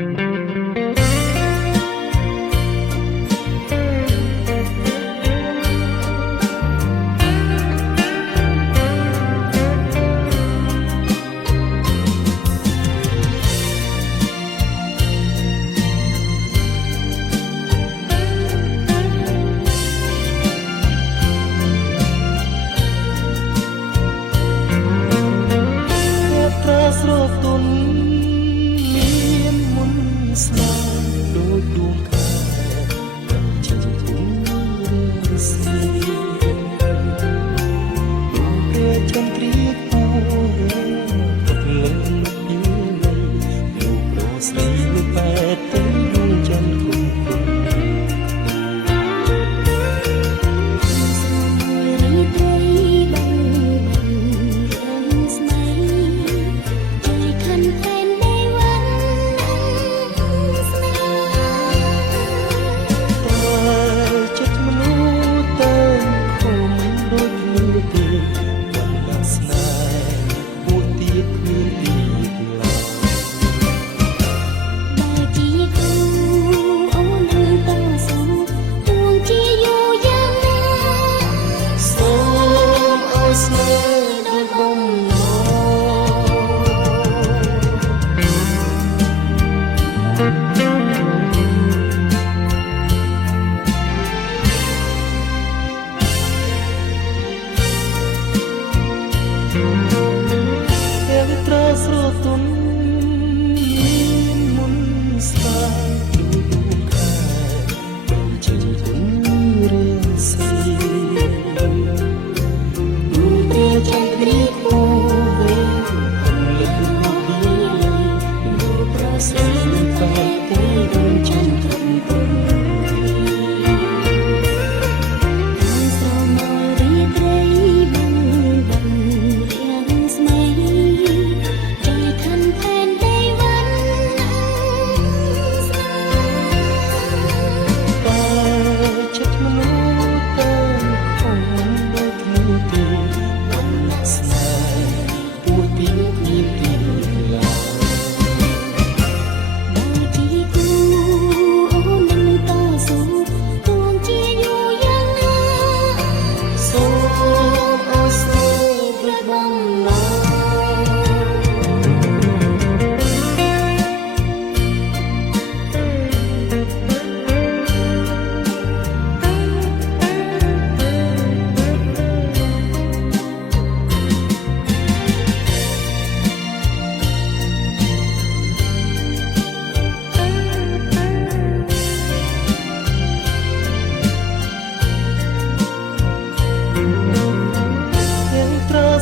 ស្រទន់មានមុនស្នេហ៍ដូចដួងខែចិត្តរឿងស្នេហ៍ព្រះចន្ទ្រាគូរើលើពីលើលោកប្រស្រីបែតទៅដួងចន្ទគុំគុំស្រទន់មានមុនស្នេហ៍ដូចដួងខែដូចចិត្តរឿងស្រីព្រះចន្ទ្រាគូរើលើពីលើលោកប្រស្រីបែកទៅដូចចន្ទគុំគុំ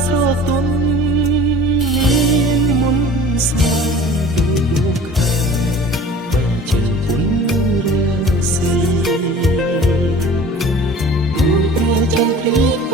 ស្រទន់មានមុនស្នេហ៍ដូចដួងខែបែកចិត្តគុំរឿងស្រីព្រះចន្ទ្រា